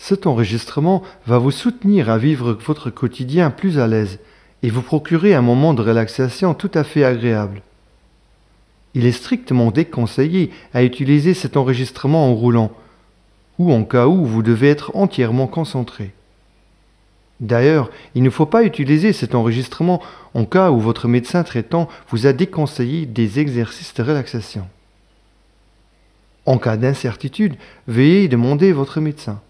Cet enregistrement va vous soutenir à vivre votre quotidien plus à l'aise et vous procurer un moment de relaxation tout à fait agréable. Il est strictement déconseillé à utiliser cet enregistrement en roulant ou en cas où vous devez être entièrement concentré. D'ailleurs, il ne faut pas utiliser cet enregistrement en cas où votre médecin traitant vous a déconseillé des exercices de relaxation. En cas d'incertitude, veuillez demander votre médecin.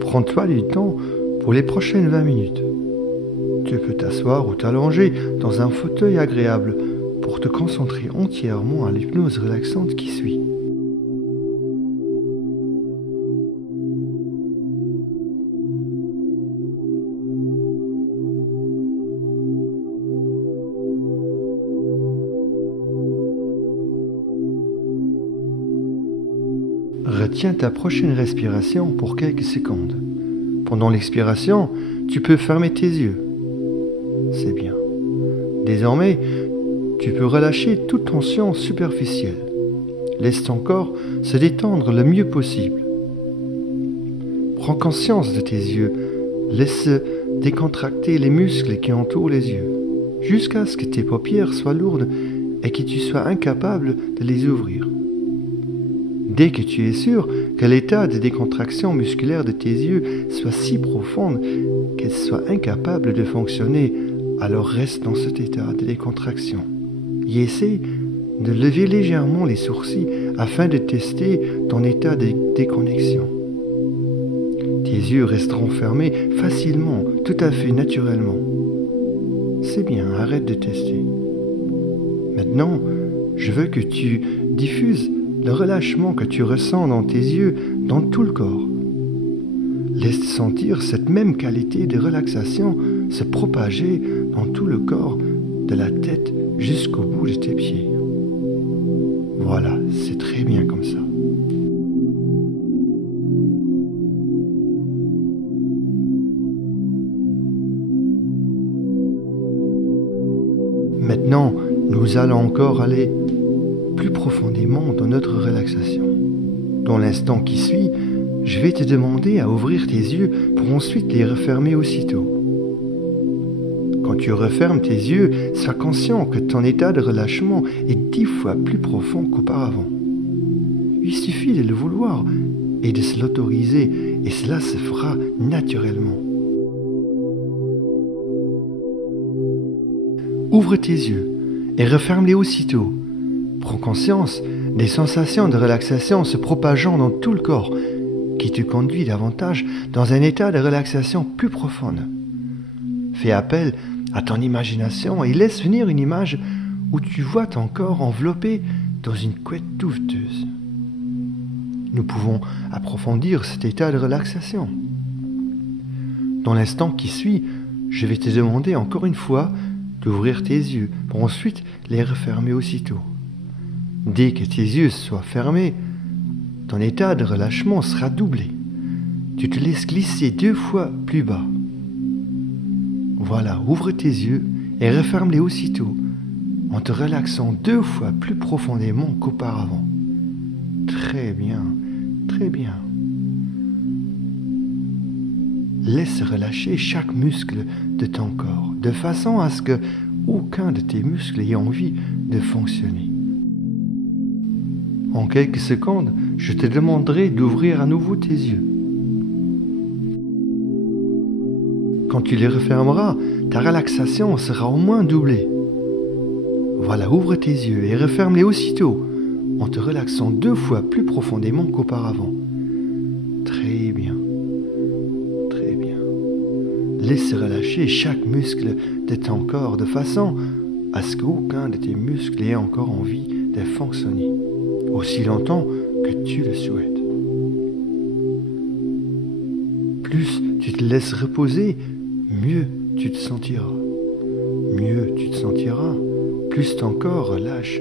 Prends-toi du temps pour les prochaines 20 minutes. Tu peux t'asseoir ou t'allonger dans un fauteuil agréable pour te concentrer entièrement à l'hypnose relaxante qui suit. Retiens ta prochaine respiration pour quelques secondes. Pendant l'expiration, tu peux fermer tes yeux. C'est bien. Désormais, tu peux relâcher toute tension superficielle. Laisse ton corps se détendre le mieux possible. Prends conscience de tes yeux. Laisse décontracter les muscles qui entourent les yeux, jusqu'à ce que tes paupières soient lourdes et que tu sois incapable de les ouvrir. Dès que tu es sûr que l'état de décontraction musculaire de tes yeux soit si profonde qu'elle soit incapable de fonctionner, alors reste dans cet état de décontraction. Et essaie de lever légèrement les sourcils afin de tester ton état de déconnexion. Tes yeux resteront fermés facilement, tout à fait naturellement. C'est bien, arrête de tester. Maintenant, je veux que tu diffuses le relâchement que tu ressens dans tes yeux, dans tout le corps. Laisse sentir cette même qualité de relaxation se propager dans tout le corps, de la tête jusqu'au bout de tes pieds. Voilà, c'est très bien comme ça. Maintenant, nous allons encore aller plus profondément dans notre relaxation. Dans l'instant qui suit, je vais te demander à ouvrir tes yeux pour ensuite les refermer aussitôt. Quand tu refermes tes yeux, sois conscient que ton état de relâchement est 10 fois plus profond qu'auparavant. Il suffit de le vouloir et de se l'autoriser, et cela se fera naturellement. Ouvre tes yeux et referme-les aussitôt. Prends conscience des sensations de relaxation se propageant dans tout le corps qui te conduit davantage dans un état de relaxation plus profonde. Fais appel à ton imagination et laisse venir une image où tu vois ton corps enveloppé dans une couette douteuse. Nous pouvons approfondir cet état de relaxation. Dans l'instant qui suit, je vais te demander encore une fois d'ouvrir tes yeux pour ensuite les refermer aussitôt. Dès que tes yeux soient fermés, ton état de relâchement sera doublé. Tu te laisses glisser 2 fois plus bas. Voilà, ouvre tes yeux et referme-les aussitôt, en te relaxant 2 fois plus profondément qu'auparavant. Très bien, très bien. Laisse relâcher chaque muscle de ton corps, de façon à ce que aucun de tes muscles ait envie de fonctionner. En quelques secondes, je te demanderai d'ouvrir à nouveau tes yeux. Quand tu les refermeras, ta relaxation sera au moins doublée. Voilà, ouvre tes yeux et referme-les aussitôt, en te relaxant 2 fois plus profondément qu'auparavant. Très bien, très bien. Laisse relâcher chaque muscle de ton corps de façon à ce qu'aucun de tes muscles ait encore envie de fonctionner, aussi longtemps que tu le souhaites. Plus tu te laisses reposer, mieux tu te sentiras. Mieux tu te sentiras, plus ton corps relâche.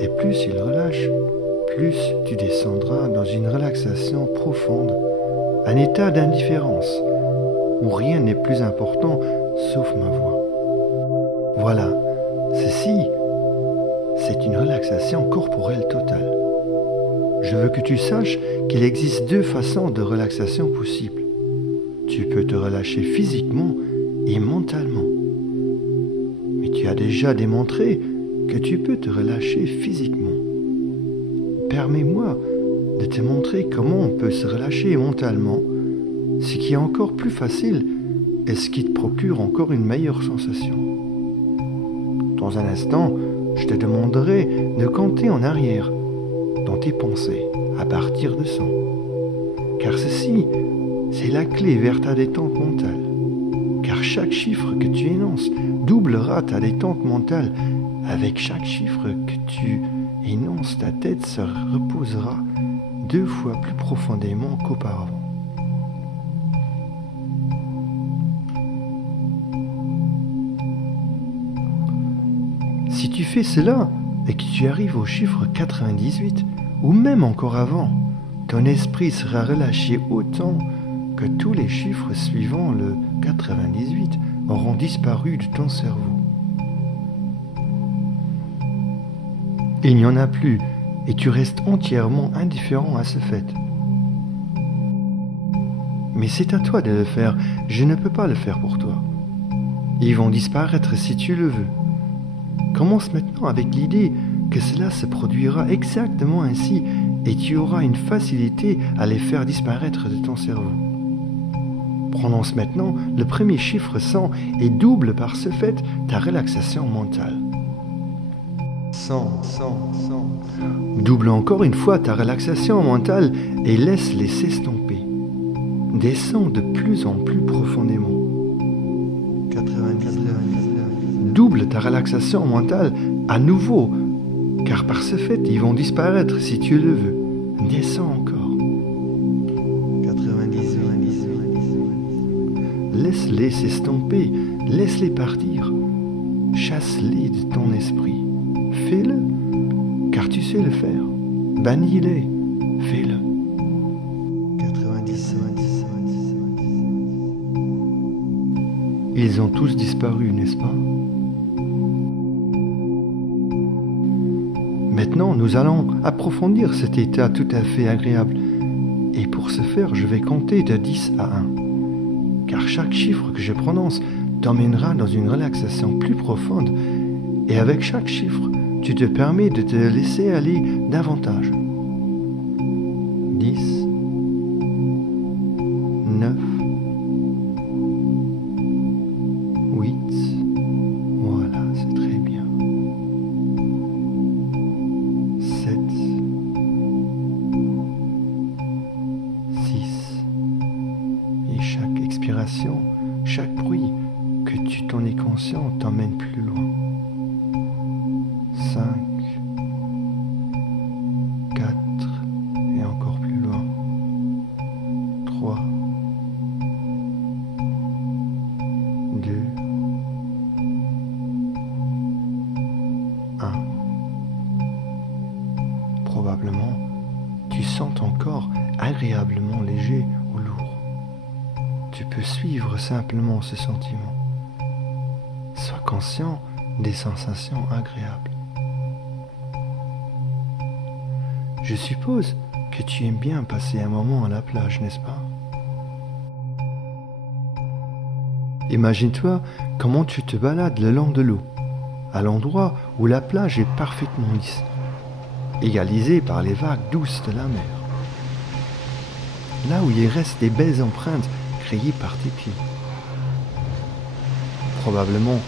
Et plus il relâche, plus tu descendras dans une relaxation profonde un état d'indifférence, où rien n'est plus important sauf ma voix. Voilà, ceci, c'est une relaxation corporelle totale. Je veux que tu saches qu'il existe 2 façons de relaxation possibles. Tu peux te relâcher physiquement et mentalement. Mais tu as déjà démontré que tu peux te relâcher physiquement. Permets-moi de te montrer comment on peut se relâcher mentalement, ce qui est encore plus facile et ce qui te procure encore une meilleure sensation. Dans un instant, je te demanderai de compter en arrière dans tes pensées à partir de 100. Car ceci, c'est la clé vers ta détente mentale. Car chaque chiffre que tu énonces doublera ta détente mentale. Avec chaque chiffre que tu énonces, ta tête se reposera 2 fois plus profondément qu'auparavant. Si tu fais cela et que tu arrives au chiffre 98, ou même encore avant, ton esprit sera relâché autant que tous les chiffres suivant le 98 auront disparu de ton cerveau. Il n'y en a plus et tu restes entièrement indifférent à ce fait. Mais c'est à toi de le faire, je ne peux pas le faire pour toi. Ils vont disparaître si tu le veux. Commence maintenant avec l'idée que cela se produira exactement ainsi et tu auras une facilité à les faire disparaître de ton cerveau. Prononce maintenant le premier chiffre 100 et double par ce fait ta relaxation mentale. 100, 100, 100. Double encore une fois ta relaxation mentale et laisse-les s'estomper. Descends de plus en plus profondément. 99. Double ta relaxation mentale à nouveau, car par ce fait, ils vont disparaître si tu le veux. Descends encore. 90. Laisse-les s'estomper, laisse-les partir. Chasse-les de ton esprit. Fais-le, car tu sais le faire. Bannis-les, fais-le. 90. Ils ont tous disparu, n'est-ce pas? Maintenant, nous allons approfondir cet état tout à fait agréable. Et pour ce faire, je vais compter de 10 à 1. Car chaque chiffre que je prononce t'emmènera dans une relaxation plus profonde. Et avec chaque chiffre, tu te permets de te laisser aller davantage. 10, 9, 8, voilà, c'est très bien. 7, 6, et chaque expiration, chaque bruit que tu t'en es conscient t'emmène plus loin. 5, 4, et encore plus loin. 3, 2, 1. Probablement, tu sens ton corps agréablement léger ou lourd. Tu peux suivre simplement ce sentiment. Sois conscient des sensations agréables. Je suppose que tu aimes bien passer un moment à la plage, n'est-ce pas? Imagine-toi comment tu te balades le long de l'eau, à l'endroit où la plage est parfaitement lisse, égalisée par les vagues douces de la mer. Là où il reste des belles empreintes créées par tes pieds. Probablement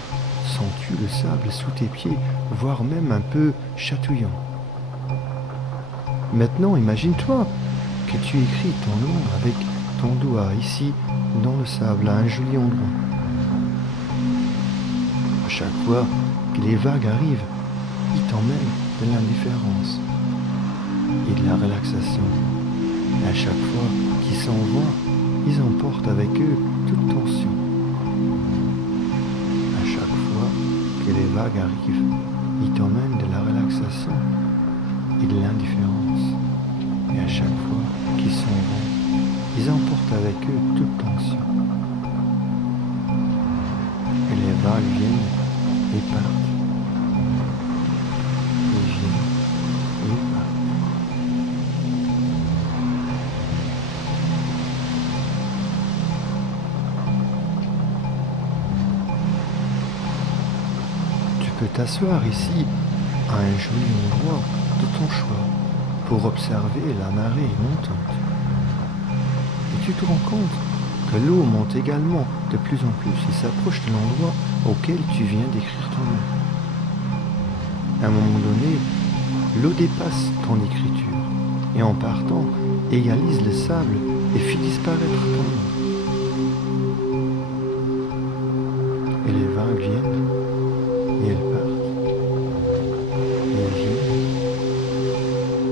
sens-tu le sable sous tes pieds, voire même un peu chatouillant. Maintenant, imagine-toi que tu écris ton nom avec ton doigt ici dans le sable à un joli endroit. À chaque fois que les vagues arrivent, ils t'emmènent de l'indifférence et de la relaxation. Et à chaque fois qu'ils s'en vont, ils emportent avec eux toute tension. À chaque fois que les vagues arrivent, ils t'emmènent de la relaxation et de l'indifférence. Et à chaque fois qu'ils s'en vont, ils emportent emportent avec eux toute tension. Et les vagues viennent et partent. Et viennent et partent. Tu peux t'asseoir ici à un joli endroit de ton choix pour observer la marée montante. Et tu te rends compte que l'eau monte également de plus en plus et s'approche de l'endroit auquel tu viens d'écrire ton nom. À un moment donné, l'eau dépasse ton écriture et en partant égalise le sable et fit disparaître ton nom. Et les vagues viennent et elles partent. Et elles viennent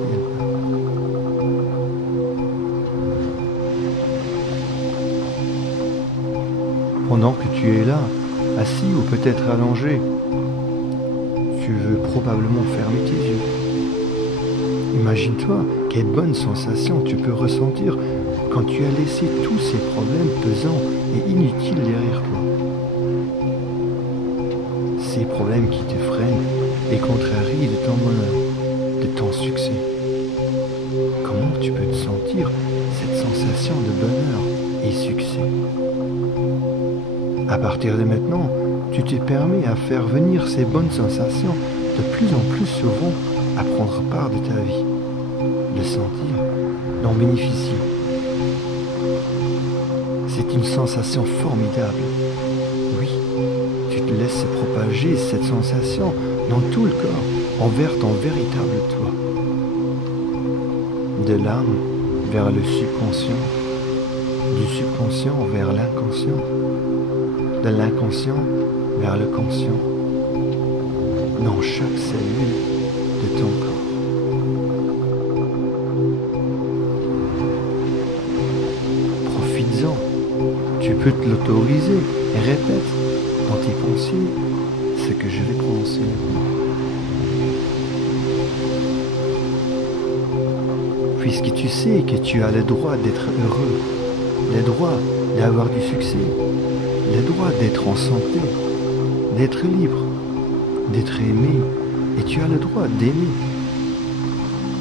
et elles partent. Pendant que tu es là, assis ou peut-être allongé, tu veux probablement fermer tes yeux. Imagine-toi quelle bonne sensation tu peux ressentir quand tu as laissé tous ces problèmes pesants et inutiles derrière toi. Ces problèmes qui te freinent et contrarient de ton bonheur, de ton succès. Comment tu peux te sentir cette sensation de bonheur et succès? À partir de maintenant, tu te permets à faire venir ces bonnes sensations de plus en plus souvent à prendre part de ta vie, de sentir, d'en bénéficier. C'est une sensation formidable. Oui, tu te laisses propager cette sensation dans tout le corps envers ton véritable toi. De l'âme vers le subconscient, du subconscient vers l'inconscient, de l'inconscient vers le conscient, dans chaque cellule de ton corps. Profites-en, tu peux te l'autoriser et répète dans tes pensées ce que je vais prononcer maintenant. Puisque tu sais que tu as le droit d'être heureux, le droit d'avoir du succès, le droit d'être en santé, d'être libre, d'être aimé, et tu as le droit d'aimer.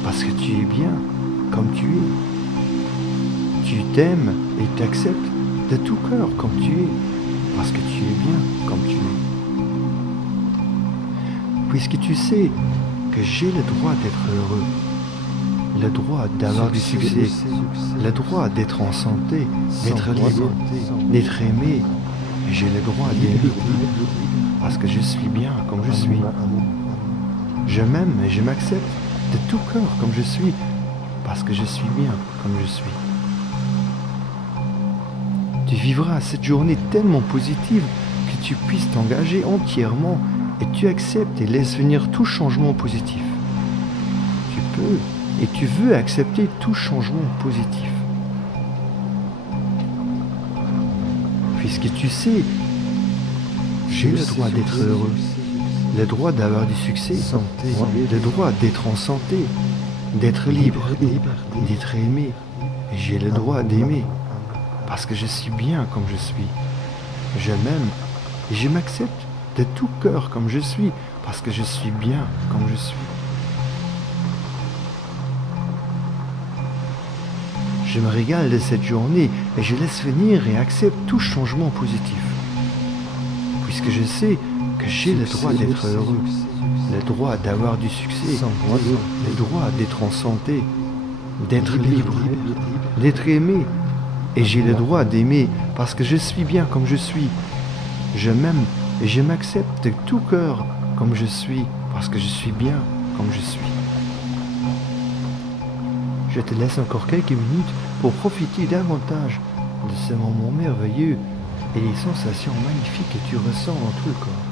Parce que tu es bien comme tu es. Tu t'aimes et t'acceptes de tout cœur comme tu es, parce que tu es bien comme tu es. Puisque tu sais que j'ai le droit d'être heureux, le droit d'avoir du succès, le droit d'être en santé, d'être libre, d'être aimé, et j'ai le droit d'aimer, parce que je suis bien comme je suis. Je m'aime et je m'accepte de tout cœur comme je suis, parce que je suis bien comme je suis. Tu vivras cette journée tellement positive que tu puisses t'engager entièrement et tu acceptes et laisses venir tout changement positif. Tu peux et tu veux accepter tout changement positif. Puisque tu sais, j'ai le droit d'être heureux, le droit d'avoir du succès, le droit d'être en santé, d'être libre, d'être aimé, et j'ai le droit d'aimer, parce que je suis bien comme je suis. Je m'aime et je m'accepte de tout cœur comme je suis, parce que je suis bien comme je suis. Je me régale de cette journée et je laisse venir et accepte tout changement positif. Puisque je sais que j'ai le droit d'être heureux, le droit d'avoir du succès, le droit d'être en santé, d'être libre, d'être aimé. Et j'ai le droit d'aimer parce que je suis bien comme je suis. Je m'aime et je m'accepte de tout cœur comme je suis parce que je suis bien comme je suis. Je te laisse encore quelques minutes pour profiter davantage de ce moment merveilleux et les sensations magnifiques que tu ressens dans tout le corps.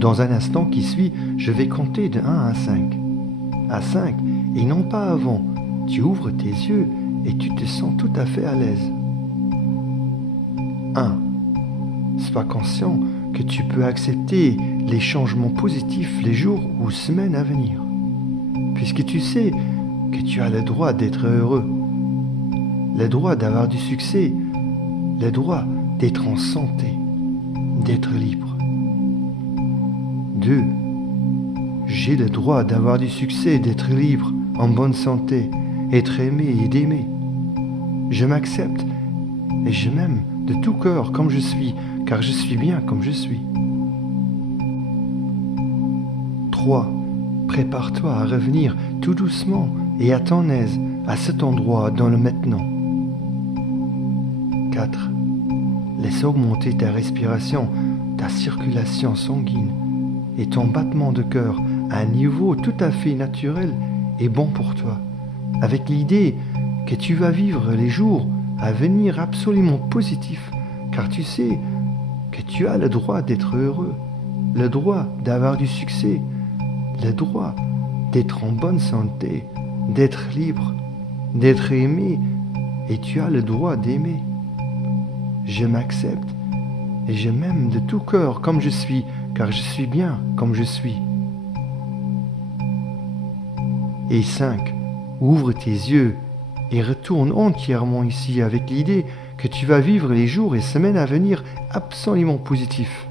Dans un instant qui suit, je vais compter de 1 à 5. À 5, et non pas avant, tu ouvres tes yeux et tu te sens tout à fait à l'aise. 1. Sois conscient que tu peux accepter les changements positifs les jours ou semaines à venir, puisque tu sais que tu as le droit d'être heureux, le droit d'avoir du succès, le droit d'être en santé, d'être libre. 2. J'ai le droit d'avoir du succès, d'être libre, en bonne santé, être aimé et d'aimer. Je m'accepte et je m'aime de tout cœur comme je suis, car je suis bien comme je suis. 3. Prépare-toi à revenir tout doucement et à ton aise à cet endroit dans le maintenant. 4. Laisse augmenter ta respiration, ta circulation sanguine et ton battement de cœur à un niveau tout à fait naturel et bon pour toi, avec l'idée que tu vas vivre les jours à venir absolument positifs, car tu sais que tu as le droit d'être heureux, le droit d'avoir du succès, le droit d'être en bonne santé, d'être libre, d'être aimé, et tu as le droit d'aimer. Je m'accepte et je m'aime de tout cœur comme je suis, car je suis bien comme je suis. Et 5. Ouvre tes yeux et retourne entièrement ici avec l'idée que tu vas vivre les jours et semaines à venir absolument positifs.